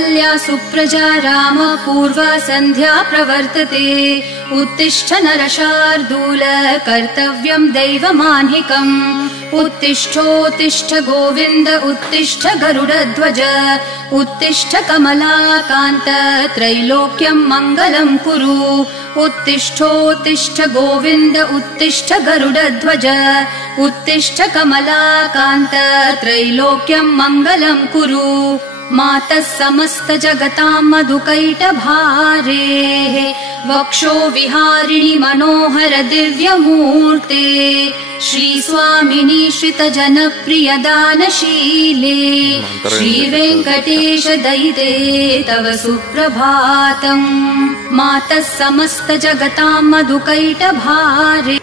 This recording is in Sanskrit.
कौसल्या सुप्रजा राम पूर्वा सन्ध्या प्रवर्तते उत्तिष्ठ नरशार्दूल कर्तव्यं दैवमान्हिकम् उत्तिष्ठोत्तिष्ठ गोविन्द उत्तिष्ठ गरुडध्वज उत्तिष्ठ कमलाकान्त त्रैलोक्यं मङ्गलं कुरु उत्तिष्ठोत्तिष्ठ गोविन्द उत्तिष्ठ गरुडध्वज उत्तिष्ठ कमलाकान्त त्रैलोक्यं मङ्गलं कुरु मातः समस्त जगतां मधुकैटभारेः वक्षो विहारिणि मनोहर दिव्यमूर्ते श्रीस्वामिनि श्रितजनप्रिय दानशीले श्रीवेङ्कटेश दयिते तव सुप्रभातम् मातः समस्त जगतां मधुकैटभारे